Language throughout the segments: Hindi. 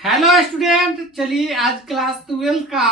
हेलो स्टूडेंट, चलिए आज क्लास 12 का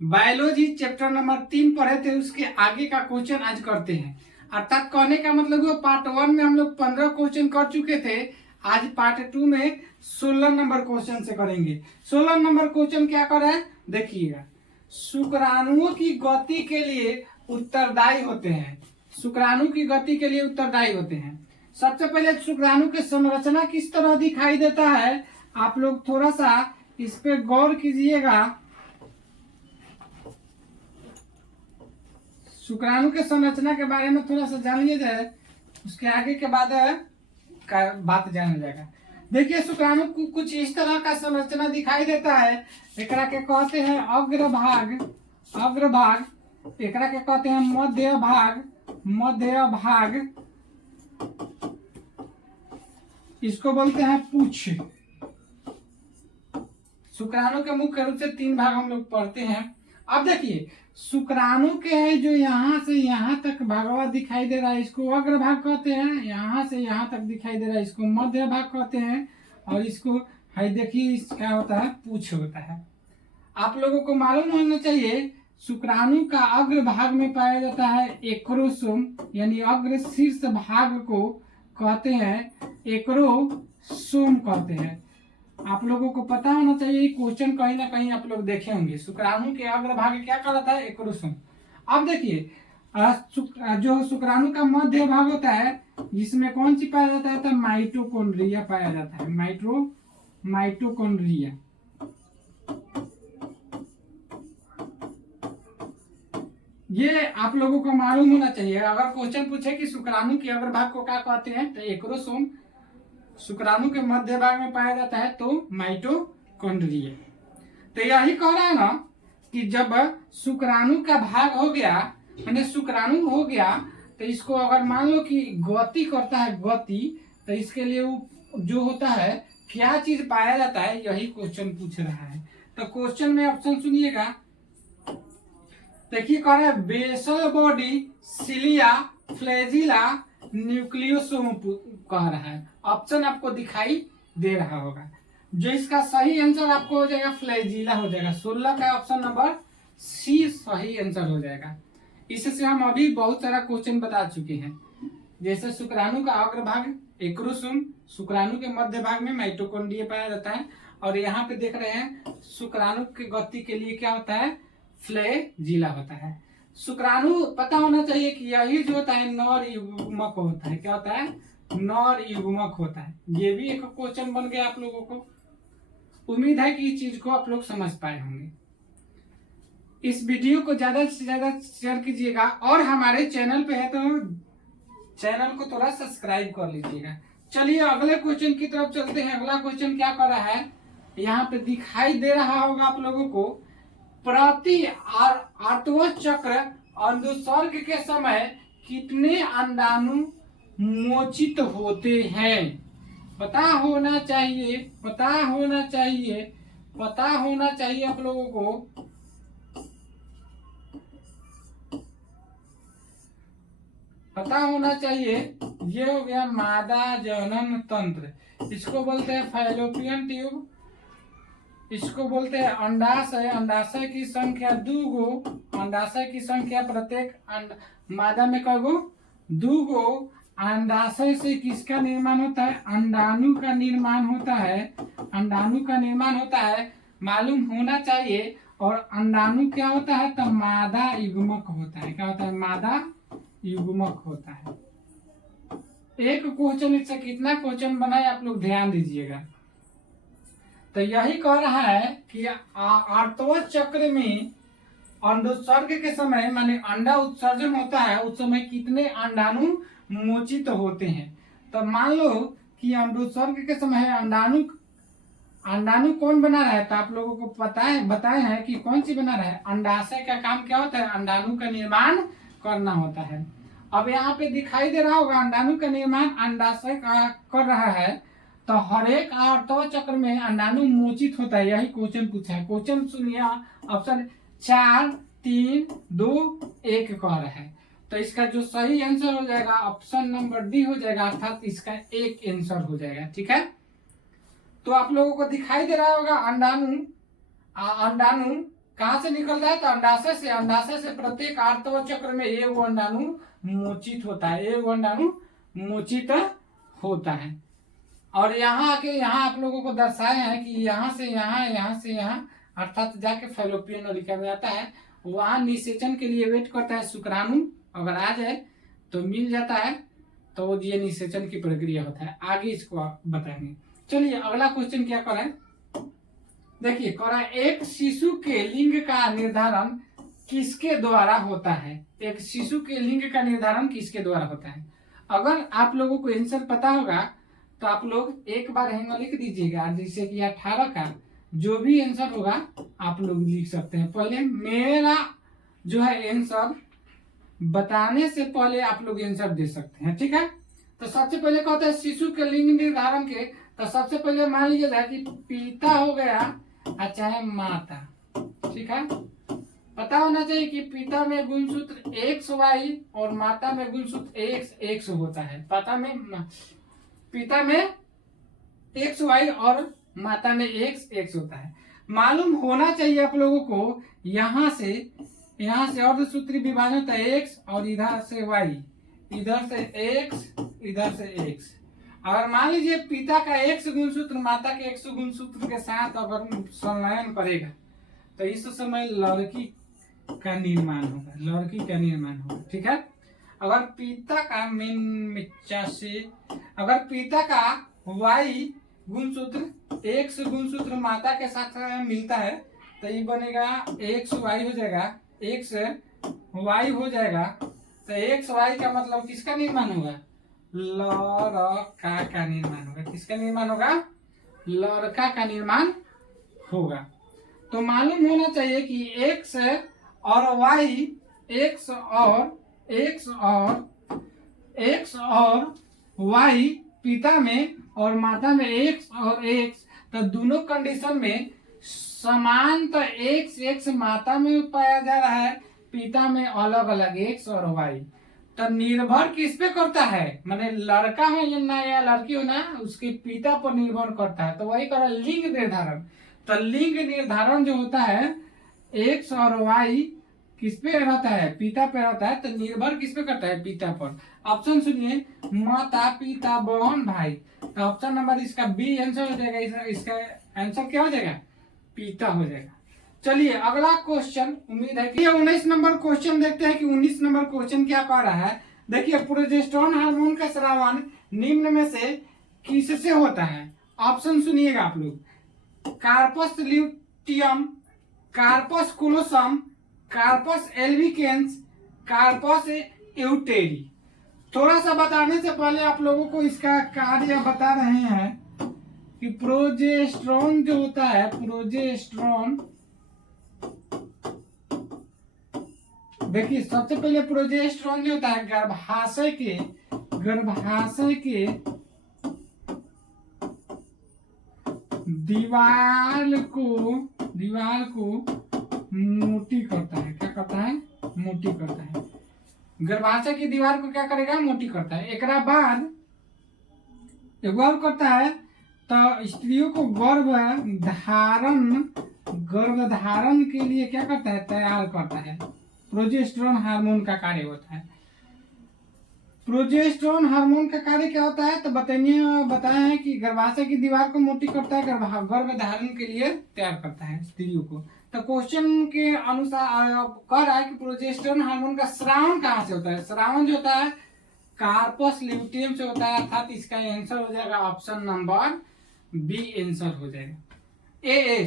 बायोलॉजी चैप्टर नंबर 3 पढ़े थे, उसके आगे का क्वेश्चन आज करते हैं। अर्थात कहने का मतलब वो पार्ट 1 में हम लोग 15 क्वेश्चन कर चुके थे। आज पार्ट 2 में 16 नंबर क्वेश्चन से करेंगे। 16 नंबर क्वेश्चन क्या कर रहा है देखिएगा। शुक्राणुओं की गति के लिए उत्तरदायी होते हैं। शुक्राणु की गति के लिए उत्तरदायी होते हैं। सबसे पहले शुक्राणु की संरचना किस तरह दिखाई देता है, आप लोग थोड़ा सा इस पे गौर कीजिएगा। शुक्राणु के संरचना के बारे में थोड़ा सा जान लिया जाए, उसके आगे के बाद का बात जाना जाएगा। देखिए, शुक्राणु को कुछ इस तरह का संरचना दिखाई देता है। एकरा के कहते हैं अग्रभाग, एकरा के कहते हैं मध्य भाग, इसको बोलते हैं पूछ। शुक्राणु के मुख्य रूप से 3 भाग हम लोग पढ़ते हैं। अब देखिए, शुक्राणु के है जो यहाँ से यहाँ तक भागवा दिखाई दे रहा है, इसको अग्रभाग कहते हैं। यहाँ से यहाँ तक दिखाई दे रहा है, इसको मध्य भाग कहते हैं। और इसको है देखिए, क्या होता है, पूछ होता है। आप लोगों को मालूम होना चाहिए, शुक्राणु का अग्रभाग में पाया जाता है एक्रोसोम, यानी अग्र शीर्ष भाग को कहते हैं एक्रोसोम कहते हैं। आप लोगों को पता होना चाहिए, क्वेश्चन कहीं ना कहीं आप लोग देखे होंगे। शुक्राणु के अग्रभाग क्या कहलाता है, एक्रोसोम। अब देखिए, जो शुक्राणु का मध्य भाग होता है, जिसमें कौन सी पाया जाता है, तो माइटोकॉन्ड्रिया पाया जाता है। माइटोकॉन्ड्रिया। ये आप लोगों को मालूम होना चाहिए। अगर क्वेश्चन पूछे कि शुक्राणु के अग्रभाग को क्या कहते हैं, तो एक्रोसोम। शुक्राणु के मध्य भाग में पाया जाता है तो माइटोकॉन्ड्रिया। तो यही कह रहा है ना कि जब शुक्राणु का भाग हो गया, यानी शुक्राणु हो गया, तो इसको अगर मान लो कि गति करता है, तो इसके लिए जो होता है, क्या चीज पाया जाता है, यही क्वेश्चन पूछ रहा है। तो क्वेश्चन में ऑप्शन सुनिएगा। देखिए, कह रहा है basal body, cilia, flagella, nucleosome कह रहा है। ऑप्शन आपको दिखाई दे रहा होगा। जो इसका सही आंसर आपको हो जाएगा फ्लैजिला हो जाएगा। 16 का ऑप्शन नंबर सी सही आंसर हो जाएगा। इससे हम अभी बहुत सारा क्वेश्चन बता चुके हैं। जैसे शुक्राणु का अग्रभाग एक्रोसोम, शुक्राणु के मध्य भाग में माइटोकॉन्ड्रिया पाया जाता है। और यहाँ पे देख रहे हैं, शुक्राणु की गति के लिए क्या होता है, फ्लैजिला होता है। शुक्राणु पता होना चाहिए कि यही जो होता है नर युग्मक होता है। क्या होता है, नर युग्मक होता है। ये भी एक क्वेश्चन बन गया आप लोगों को। उम्मीद है कि इस चीज को आप लोग समझ पाए होंगे। इस वीडियो को ज्यादा से ज्यादा शेयर कीजिएगा, और हमारे चैनल पे है तो चैनल को थोड़ा सब्सक्राइब कर लीजिएगा। चलिए अगले क्वेश्चन की तरफ चलते हैं। अगला क्वेश्चन क्या कर रहा है, यहाँ पे दिखाई दे रहा होगा आप लोगों को, प्रति आर्तव चक्र अनुसर्ग के समय कितने अंडाणु मोचित होते हैं। पता होना चाहिए आप लोगों को। पता होना चाहिए। ये हो गया मादा जनन तंत्र, इसको बोलते हैं फैलोपियन ट्यूब, इसको बोलते हैं अंडाशय। अंडाशय की संख्या 2 गो, अंडाशय की संख्या प्रत्येक मादा में कगो 2 गो। अंडाशय से किसका निर्माण होता है, अंडाणु का निर्माण होता है। मालूम होना चाहिए। और अंडाणु क्या होता है, तो मादा युग्मक होता है। क्या होता है, मादा युग्मक होता है। एक क्वेश्चन इससे कितना क्वेश्चन बनाए आप लोग ध्यान दीजिएगा। तो यही कह रहा है कि आर्तव चक्र में अंडोत्सर्ग के समय, माने अंडा उत्सर्जन होता है, उस समय कितने अंडाणु मोचित होते हैं। तो मान लो कि अंडोत्सर्ग के समय अंडाणु कौन बना रहा है, तो आप लोगों को बताए हैं कि कौन सी बना रहा है। अंडाशय का काम क्या होता है, अंडाणु का निर्माण करना होता है। अब यहाँ पे दिखाई दे रहा होगा, अंडाणु का निर्माण अंडाशय का कर रहा है। तो हर एक आर्तव चक्र में अंडाणु मोचित होता है। यही क्वेश्चन पूछा है। क्वेश्चन सुनिए, ऑप्शन 4, 3, 2, 1 कह रहा है। तो इसका जो सही आंसर हो जाएगा ऑप्शन नंबर डी हो जाएगा, अर्थात इसका 1 आंसर हो जाएगा। ठीक है। तो तो आप लोगों को दिखाई दे रहा होगा अंडाणु। अंडाणु कहाँ से निकलता है? तो अंडाशय से। अंडाशय से प्रत्येक आर्तव चक्र में एक अंडाणु मोचित होता है, एक अंडाणु मोचित होता है। और यहाँ आके यहाँ आप लोगों को दर्शाए हैं कि यहाँ से यहाँ, यहाँ से यहाँ, अर्थात जाके फैलोपियन नलिका में आता है। वहां निषेचन के लिए वेट करता है शुक्राणु, अगर आ जाए तो मिल जाता है, तो ये निषेचन की प्रक्रिया होता है। आगे इसको आप बताएंगे। चलिए अगला क्वेश्चन क्या करें, देखिए करा एक शिशु के लिंग का निर्धारण किसके द्वारा होता है? एक शिशु के लिंग का निर्धारण किसके द्वारा होता है? अगर आप लोगों को आंसर पता होगा तो आप लोग एक बार हैंग लिख दीजिएगा, जैसे कि 18 का जो भी आंसर होगा आप लोग लिख सकते हैं। पहले मेरा जो है आंसर बताने से पहले आप लोग आंसर दे सकते हैं, ठीक है। तो सबसे पहले कहते हैं शिशु के लिंग निर्धारण के, तो सबसे पहले मान लीजिएगा कि पिता हो गया चाहे माता, ठीक है। पता होना चाहिए कि पिता में गुणसूत्र XY और माता में गुणसूत्र XX होता है। पिता में XY और माता में XX होता है। मालूम होना चाहिए आप लोगों को, यहाँ से अर्धसूत्री विभाजन होता है X और इधर से Y, इधर से X, इधर से X। अगर मान लीजिए पिता का X गुणसूत्र माता के X गुणसूत्र के साथ अगर संलयन करेगा तो इस समय लड़की का निर्माण होगा, लड़की का निर्माण होगा, ठीक है। अगर पिता का अगर पिता का Y गुणसूत्र X गुणसूत्र माता के साथ मिलता है तो ये बनेगा XY हो जाएगा, XY हो जाएगा। तो XY का मतलब किसका निर्माण होगा? लड़का का निर्माण होगा। किसका निर्माण होगा? लड़का का निर्माण होगा। तो मालूम होना चाहिए कि X और Y, X और Y पिता में और माता में X और X, तो दोनों कंडीशन में समान तो XX माता में पाया जा रहा है, पिता में अलग अलग X और Y। तो निर्भर किस पे करता है, माने लड़का हो या लड़की हो ना, उसके पिता पर निर्भर करता है। तो वही करा लिंग निर्धारण। तो लिंग निर्धारण जो होता है X और Y किस पे रहता है? पिता पे रहता है। तो निर्भर किस पे करता है? पिता पर। ऑप्शन सुनिए, माता, पिता, बहन, भाई। तो ऑप्शन नंबर इसका बी आंसर हो जाएगा। इसका आंसर क्या हो जाएगा? पिता हो जाएगा। चलिए अगला क्वेश्चन, उम्मीद है कि 19 नंबर क्वेश्चन देखते हैं कि 19 नंबर क्वेश्चन क्या कह रहा है। देखिए प्रोजेस्टेरोन हार्मोन का स्रावन निम्न में से किससे होता है? ऑप्शन सुनिएगा आप लोग, corpus luteum, corpus callosum, corpus albicans, corpus uteri. थोड़ा सा बताने से पहले आप लोगों को इसका कार्य बता रहे हैं कि प्रोजेस्टेरोन जो होता है, प्रोजेस्टेरोन, देखिए सबसे पहले प्रोजेस्टेरोन जो होता है गर्भाशय के दीवार को मोटी करता है। क्या करता है? मोटी करता है। गर्भाशय की दीवार को क्या करेगा? मोटी करता है। एक बाद एक और करता है तो स्त्रियों को गर्भधारण के लिए क्या करता है? तैयार करता है। प्रोजेस्टेरोन हार्मोन का कार्य होता है। प्रोजेस्टेरोन हार्मोन का कार्य क्या होता है? तो बताए हैं कि गर्भाशय की दीवार को मोटी करता है, गर्भधारण के लिए तैयार करता है स्त्रियों को। तो क्वेश्चन के अनुसार कह रहा है कि प्रोजेस्टेरोन हार्मोन का स्रावन कहाँ से होता है? स्रावन जो होता है कार्पस ल्यूटियम से होता है, अर्थात इसका आंसर हो जाएगा ऑप्शन नंबर बी आंसर हो जाएगा। ए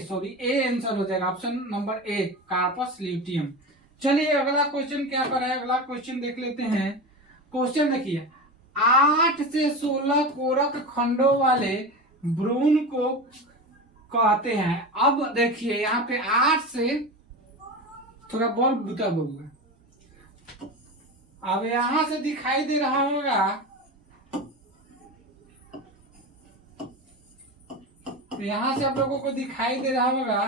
आंसर हो जाएगा, option number A corpus luteum. चलिए अगला क्वेश्चन क्या कर रहा है, अगला क्वेश्चन देख लेते हैं। क्वेश्चन देखिए, 8 से 16 कोरक खंडों वाले भ्रूण को कहते हैं। अब देखिए यहाँ पे 8 से, थोड़ा बॉल बुता होगा, अब यहां से दिखाई दे रहा होगा, यहां से आप लोगों को दिखाई दे रहा होगा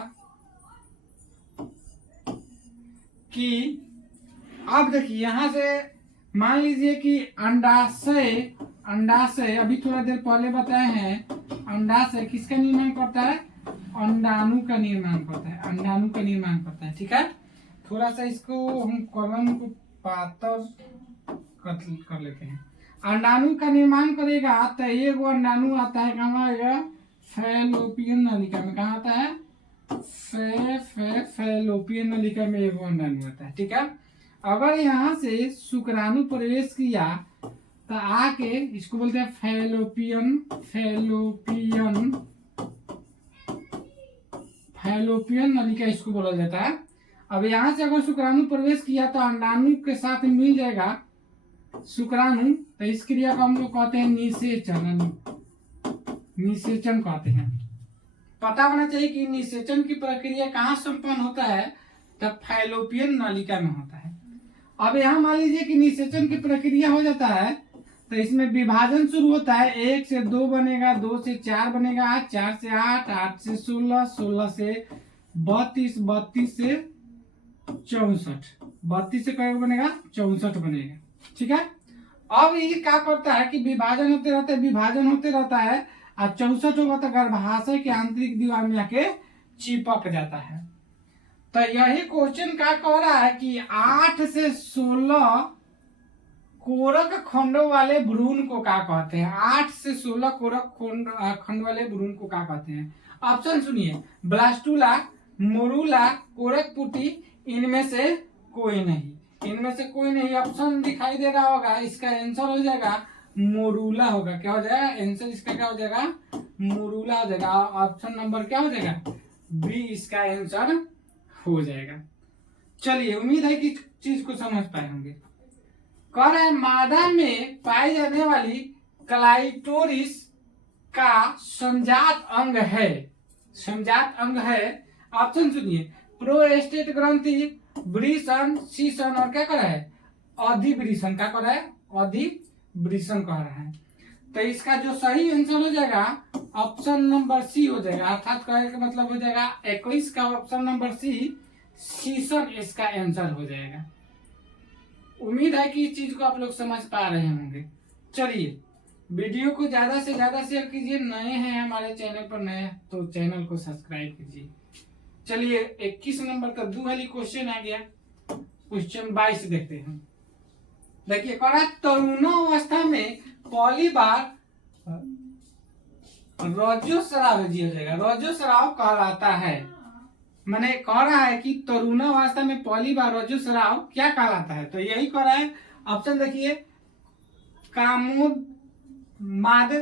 कि अब देखिए यहां से मान लीजिए कि अंडाशय अंडाशय अभी थोड़ा देर पहले बताए हैं, अंडाशय किसका निर्माण करता है? अंडाणु का निर्माण करता है, अंडाणु का निर्माण करता है। ठीक है, थोड़ा सा इसको हम कलम को पातर कर लेते हैं। अंडाणु का निर्माण करेगा तो एक वो अंडाणु आता है, कहाँ आएगा? फैलोपियन नलिका में। कहाँ आता है? फैलोपियन नलिका में एक अंडाणु आता है। ठीक है, अगर यहाँ से शुक्राणु प्रवेश किया तो आके इसको बोलते हैं फैलोपियन नलिका इसको बोला जाता है। अब यहाँ से अगर शुक्राणु प्रवेश किया तो अंडाणु के साथ मिल जाएगा शुक्राणु, तो इस क्रिया को हम लोग कहते हैं निषेचन। निषेचन कहते हैं। पता होना चाहिए कि निषेचन की प्रक्रिया कहाँ संपन्न होता है? तब फैलोपियन नलिका में होता है। अब यहाँ मान लीजिए कि निषेचन की प्रक्रिया हो जाता है तो इसमें विभाजन शुरू होता है। 1 से 2 बनेगा, 2 से 4 बनेगा, 4 से 8, 8 से 16, 16 से 32, 32 से 64, 32 से कई बनेगा? 64 बनेगा। ठीक है, अब ये क्या करता है कि विभाजन होते रहता है और 64 होगा तो गर्भाशय के आंतरिक दीवार में आके चिपक जाता है। तो यही क्वेश्चन क्या कह रहा है कि 8 से 16 कोरक खंडों वाले भ्रूण को क्या कहते हैं? 8 से 16 कोरक खंड वाले भ्रूण को क्या कहते हैं? ऑप्शन सुनिए, ब्लास्टुला, मोरूला, कोरक पुटी, इनमें से कोई नहीं। इनमें से कोई नहीं, ऑप्शन दिखाई दे रहा होगा, इसका आंसर हो जाएगा मोरूला होगा। क्या हो जाएगा आंसर इसका? क्या हो जाएगा? मोरूला हो जाएगा। ऑप्शन नंबर क्या हो जाएगा? बी इसका आंसर हो जाएगा। चलिए, उम्मीद है कि चीज को समझ पाए होंगे। कह रहे हैं मादा में पाई जाने वाली क्लाइटोरिस का संजात अंग है। संजात अंग है, ऑप्शन सुनिए, प्रोस्टेट ग्रंथि, वृषण, शीशन और क्या कर रहा है? अधिवृषण। क्या कर रहा है? अधिवृषण कह रहा है। तो इसका जो सही आंसर हो जाएगा ऑप्शन नंबर सी हो जाएगा। अर्थात कहे का मतलब हो जाएगा 21 का ऑप्शन नंबर सी, शीशन इसका आंसर हो जाएगा। उम्मीद है कि इस चीज को आप लोग समझ पा रहे होंगे। चलिए, वीडियो को ज्यादा से ज्यादा शेयर कीजिए। नए हैं हमारे चैनल पर, नए तो चैनल को सब्सक्राइब कीजिए। चलिए, 21 नंबर का दूसरी क्वेश्चन आ गया। क्वेश्चन 22 देखते हैं। देखिए, कह रहा है तरुणावस्था में पहली बार रजोस्राव जी हो जाएगा। रजोस्राव कहलाता है, मैंने कह रहा है कि तरुणावस्था में पहली बार रजोस्राव क्या कहलाता है? तो यही कह रहा है। ऑप्शन देखिए, कामोन्माद,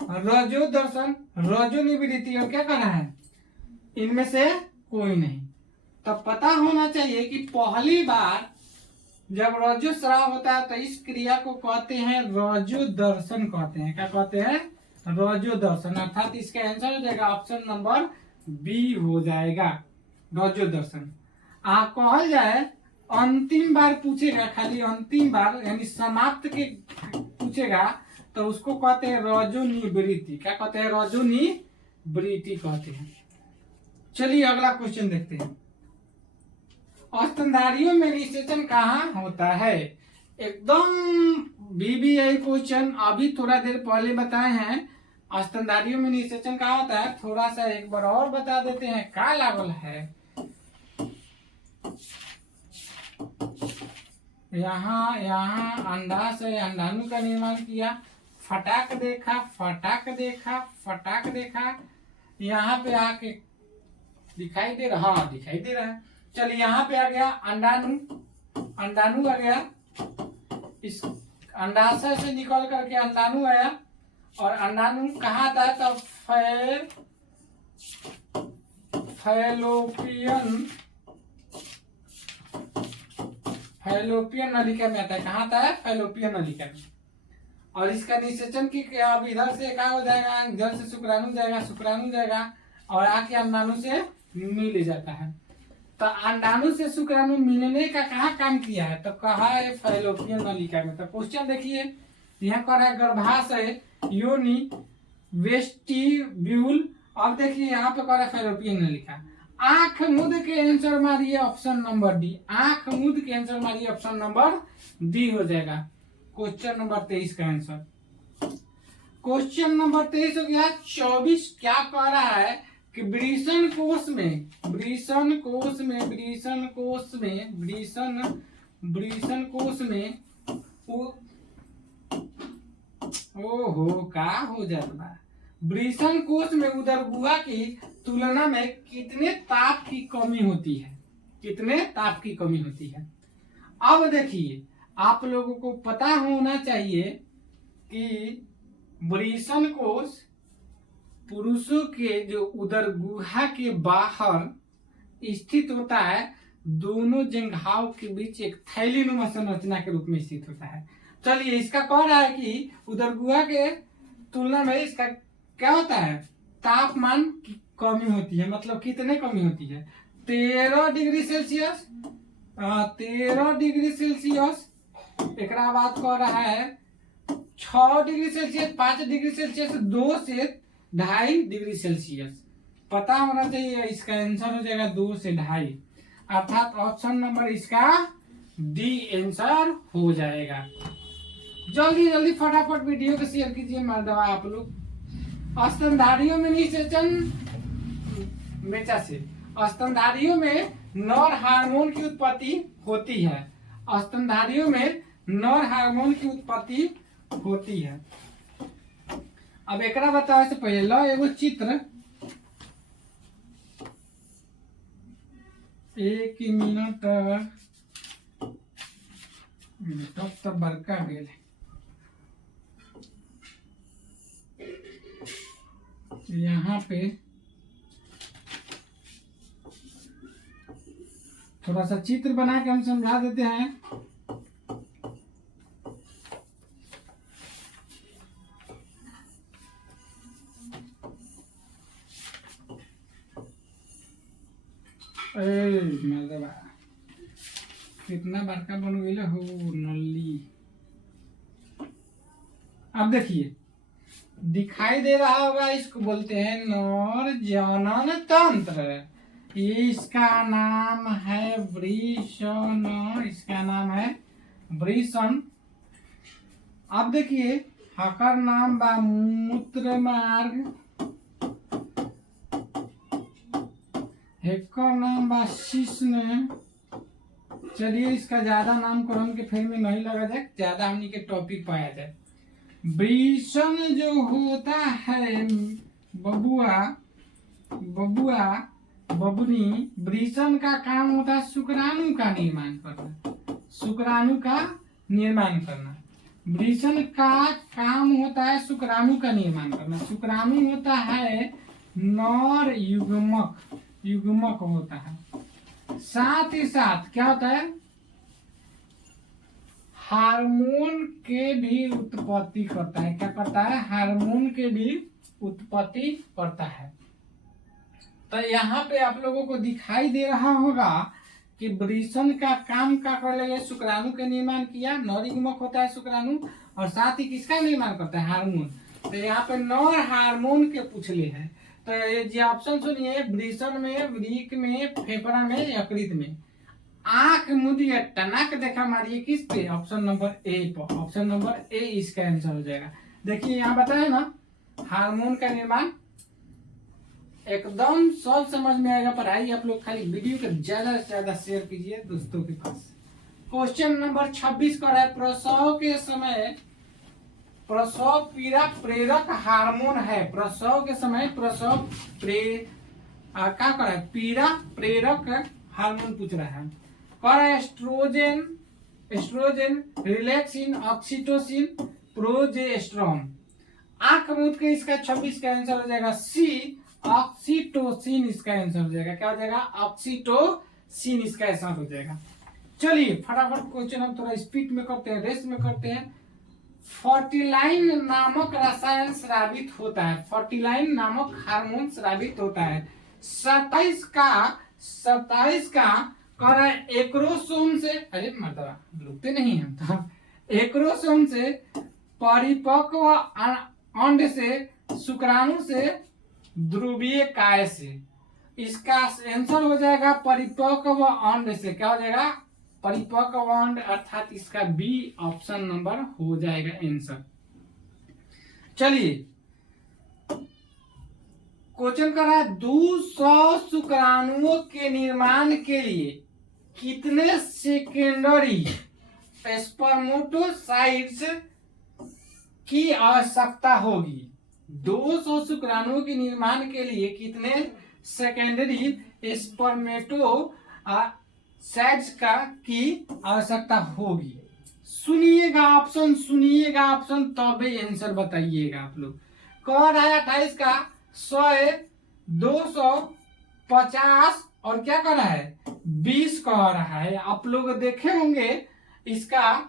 रजोदर्शन, रजोनिवृत्ति और क्या कह रहा है? इनमें से कोई नहीं। तो पता होना चाहिए कि पहली बार जब रजोस्राव होता है तो इस क्रिया को कहते हैं रजोदर्शन कहते हैं। क्या कहते हैं? रजोदर्शन। अर्थात इसका आंसर हो जाएगा ऑप्शन नंबर बी हो जाएगा, रजोदर्शन। कहल जाए अंतिम बार पूछेगा, खाली अंतिम बार यानी समाप्त के पूछेगा तो उसको कहते हैं रजोनिवृत्ति। क्या कहते हैं? रजोनिवृत्ति कहते हैं। चलिए, अगला क्वेश्चन देखते हैं। स्तनधारियों में निषेचन कहाँ होता है? एकदम बीबीआई क्वेश्चन अभी थोड़ा देर पहले बताए हैं। स्तनधारियों में निषेचन कहाँ होता है? थोड़ा सा एक बार और बता देते हैं क्या लागल है। यहाँ अंडाशय अंडाणु का निर्माण किया, फटाक देखा, फटाक देखा, फटाक देखा, यहाँ पे आके दिखाई दे रहा, हाँ दिखाई दे रहा है। चलिए, यहाँ पे आ गया अंडाणु, अंडाणु आ गया, इस अंडाशय से निकल करके अंडाणु आया और अंडाणु कहाँ आता है? तो फैलोपियन नलिका में आता है। कहाँ आता है? फैलोपियन नलिका में। और इसका निषेचन की अब इधर से क्या हो जाएगा? इधर से शुक्राणु जाएगा, शुक्राणु जाएगा और आके अंडाणु से मिल जाता है। तो अंडाणु से शुक्राणु मिलने का कहाँ काम किया है? तो कहा है फैलोपियन नलिका में। तो क्वेश्चन देखिए, यहाँ कर है गर्भाशय, योनि, वेस्टिब्यूल। अब देखिए यहाँ पे कर है फैलोपियन नलिका। आंख मुद के आंसर मारिए ऑप्शन नंबर डी। आंख मुद के आंसर मारिए ऑप्शन नंबर डी हो जाएगा क्वेश्चन नंबर 23 का आंसर। क्वेश्चन नंबर 23 हो गया। 24 क्या कह रहा है कि वृषण कोश में ओहो का हो जाता। वृषण कोश में उदर गुहा की तुलना में कितने ताप की कमी होती है। अब देखिए, आप लोगों को पता होना चाहिए कि वृषण कोश पुरुषों के जो उदर गुहा के बाहर स्थित होता है, दोनों जंघाओं के बीच एक थैलीनुमा संरचना के रूप में स्थित होता है। चलिए, इसका कह रहा है कि उदर गुहा के तुलना में इसका क्या होता है, तापमान की कमी होती है। मतलब कितने कमी होती है, 13 डिग्री सेल्सियस। 13 degree Celsius. एक बात कह रहा है 6 डिग्री सेल्सियस, 5 डिग्री सेल्सियस, 2 से 2.5 डिग्री सेल्सियस। पता होना चाहिए। इसका आंसर हो जाएगा 2 से 2.5, अर्थात ऑप्शन नंबर इसका डी आंसर हो जाएगा। जल्दी फटाफट वीडियो को शेयर कीजिए मर्दवा आप लोग। स्तनधारियों में निषेचन से स्तनधारियों में नर हार्मोन की उत्पत्ति होती है। स्तनधारियों में नर हार्मोन की उत्पत्ति होती है। अब एक बतावे से पहले एगो चित्र, 1 मिनट तो बड़का गेल। यहाँ पे थोड़ा सा चित्र बना के हम समझा देते हैं। कितना बड़का बन गई हो नली। अब देखिए, दिखाई दे रहा होगा, इसको बोलते हैं नर जनन तंत्र। इसका नाम है वृषण। अब देखिए, हकर नाम बा मूत्र मार्ग, हेकर नाम बा शिश्न। चलिए, इसका ज्यादा नामकरण के फेर में नहीं लगा जाए, ज्यादा हमनी के टॉपिक पाया जाए। वृषण जो होता है बबुनी, वृषण का काम होता है शुक्राणु का निर्माण करना। वृषण का काम होता है शुक्राणु का निर्माण करना। शुक्राणु होता है नर युग्मक होता है। साथ ही साथ क्या होता है, हार्मोन के भी उत्पत्ति करता है। क्या करता है, हार्मोन के भी उत्पत्ति करता है। तो यहाँ पे आप लोगों को दिखाई दे रहा होगा कि वृषण का काम क्या कर ले, शुक्राणु का निर्माण किया। नर युग्मक होता है शुक्राणु, और साथ ही किसका निर्माण करता है, हार्मोन। तो यहाँ पे नर हार्मोन के पूछले है। तो ये जो ऑप्शन सुनिए, वृषण में, वृक में, फेफड़ा में, यकृत में। आंख मुदिए, टनक देखा मारिए किस पे, ऑप्शन नंबर ए पर। ऑप्शन नंबर ए इसका आंसर हो जाएगा। देखिए यहाँ बताया ना, हार्मोन का निर्माण एकदम सब समझ में आएगा। पढ़ाई आप लोग खाली वीडियो को ज्यादा से ज्यादा शेयर कीजिए दोस्तों के पास। क्वेश्चन नंबर 26 का है, प्रसव के समय प्रसव पीड़ा प्रेरक हार्मोन है। प्रसव के समय क्या कर है, पीड़ा प्रेरक हार्मोन पूछ रहा है। कर एस्ट्रोजन, रिलैक्सिन, ऑक्सीटोसिन, प्रोजेस्टेरोन। आंख मूंद के इसका 26 का आंसर हो जाएगा सी, ऑक्सीटोसिन इसका आंसर हो जाएगा। क्या हो जाएगा, ऑक्सीटोसिन इसका आंसर हो जाएगा। चलिए फटाफट क्वेश्चन हम थोड़ा स्पीड में करते हैं, रेस में करते हैं। फर्टिलाइन नामक रसायन स्रावित होता है। फर्टिलाइन नामक हार्मोन स्रावित होता है। 27 का कर एक्रोसोम से, अरे मतलब रुकते नहीं हम तो, एक्रोसोम से परिपक्व अंड से, शुक्राणु से, ध्रुवीय काय से। इसका आंसर हो जाएगा परिपक्व अंड से। क्या हो जाएगा, परिपक्व अंड, अर्थात इसका बी ऑप्शन नंबर हो जाएगा आंसर। चलिए क्वेश्चन कर रहा है 200 शुक्राणुओं के निर्माण के लिए कितने सेकेंडरी स्पर्मेटोसाइट्स की आवश्यकता होगी। 200 शुक्राणुओं के निर्माण के लिए कितने सेकेंडरी स्पर्मेटोसाइट्स की आवश्यकता होगी। सुनिएगा ऑप्शन तभी आंसर बताइएगा आप लोग। कह रहा है 28 का 100 250 और क्या कह रहा है 20 कह रहा है। आप लोग देखे होंगे इसका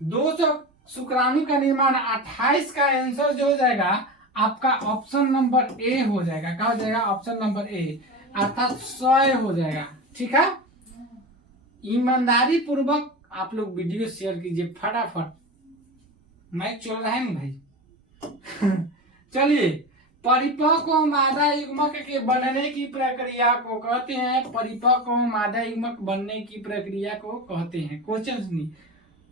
200 शुक्राणु का निर्माण 28 का आंसर जो हो जाएगा आपका ऑप्शन नंबर ए हो जाएगा। क्या हो जाएगा ऑप्शन नंबर ए अर्थात 100 हो जाएगा। ठीक है, ईमानदारी पूर्वक आप लोग वीडियो शेयर कीजिए फटाफट, माइक चल रहा है ना भाई। चलिए परिपक्व मादा युग्मक के बनने की प्रक्रिया को कहते हैं, परिपक्व मादा युग्मक बनने की प्रक्रिया को कहते हैं। क्वेश्चन सुनिए,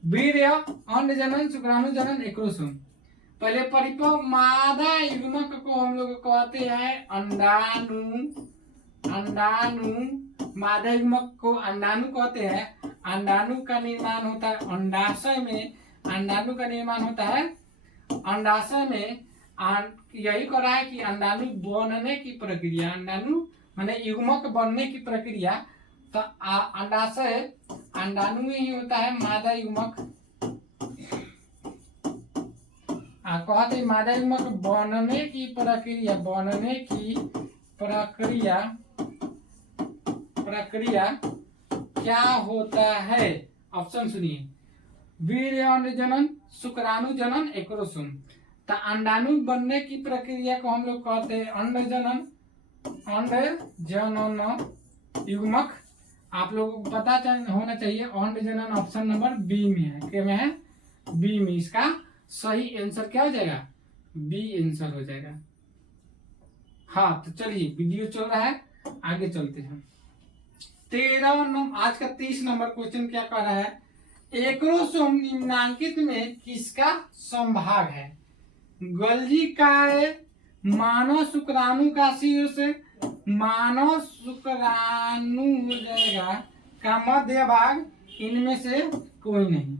वीर्य, अंड जनन, शुक्राणु जनन, एक्रोसोम। पहले परिपक्व मादा युग्मक को हम लोग कहते हैं अंडाणु। मादा युग्मक को अंडाणु कहते हैं। अंडाणु का निर्माण होता है अंडाशय में। अंडाणु का निर्माण होता है अंडाशय में। यही कह रहा है कि अंडाणु बनने की प्रक्रिया, अंडाणु माने युग्मक बनने की प्रक्रिया तो अंडाशय अंडाणु में ही होता है मादा युग्मक। कहते मादा युग्मक बनने की प्रक्रिया क्या होता है। ऑप्शन सुनिए, वीर्य, अंड जनन, शुक्राणु जनन, एक्रोसोम। तो अंडाणु बनने की प्रक्रिया को हम लोग कहते हैं अंड जनन युग्मक। आप लोगों को पता होना चाहिए अंड जनन ऑप्शन नंबर बी में है। क्या में है बी में। इसका सही आंसर क्या हो जाएगा बी आंसर हो जाएगा। हाँ तो चलिए वीडियो चल रहा है आगे चलते हैं। 13 नंबर आज का 30 नंबर क्वेश्चन क्या कर रहा है, एक्रोसोम निम्नांकित में किसका संभाग है। गोल्जी काय, मानव शुक्राणु का शीर्ष, मानव शुक्राणु हो जाएगा का मध्य भाग, इनमें से कोई नहीं।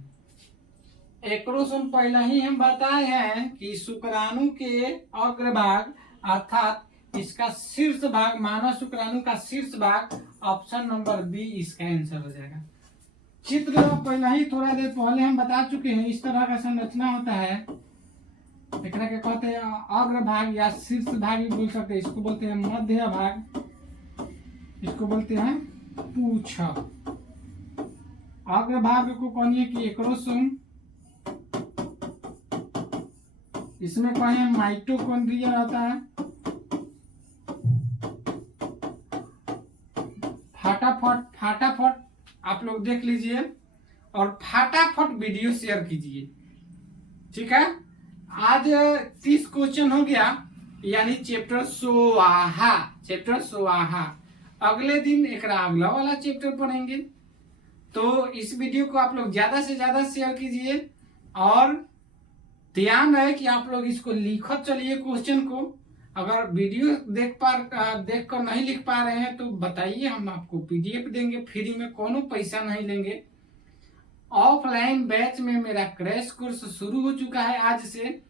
एक्रोसोम पहले ही हम बताए हैं कि शुक्राणु के अग्रभाग अर्थात इसका शीर्ष भाग, मानव शुक्राणु का शीर्ष भाग, ऑप्शन नंबर बी इसका आंसर हो जाएगा। चित्र पहले ही थोड़ा देर पहले हम बता चुके हैं। इस तरह का संरचना होता है, एक के कहते हैं अग्रभाग या शीर्ष भाग भी बोल सकते हैं। इसको बोलते हैं मध्य भाग, इसको बोलते हैं पूछ। अग्रभाग को कहिए कि एक्रोसोम, इसमें कहें माइटोकॉन्ड्रिया रहता है। फटाफट आप लोग देख लीजिए और फटाफट वीडियो शेयर कीजिए। ठीक है, आज 30 क्वेश्चन हो गया, यानी चैप्टर 16। अगले दिन एक अगला वाला चैप्टर पढ़ेंगे। तो इस वीडियो को आप लोग ज्यादा से ज्यादा शेयर कीजिए और ध्यान रहे कि आप लोग इसको लिखत चलिए क्वेश्चन को। अगर वीडियो देख कर नहीं लिख पा रहे हैं तो बताइए, हम आपको पीडीएफ देंगे फ्री में, कोनो पैसा नहीं लेंगे। ऑफलाइन बैच में मेरा क्रैश कोर्स शुरू हो चुका है आज से।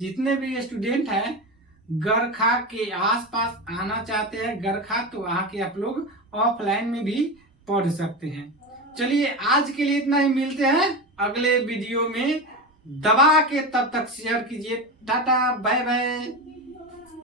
जितने भी स्टूडेंट हैं गरखा के आसपास आना चाहते हैं, गरखा तो आके आप लोग ऑफलाइन में भी पढ़ सकते हैं। चलिए आज के लिए इतना ही, मिलते हैं अगले वीडियो में। दबा के तब तक शेयर कीजिए। Tata bye bye.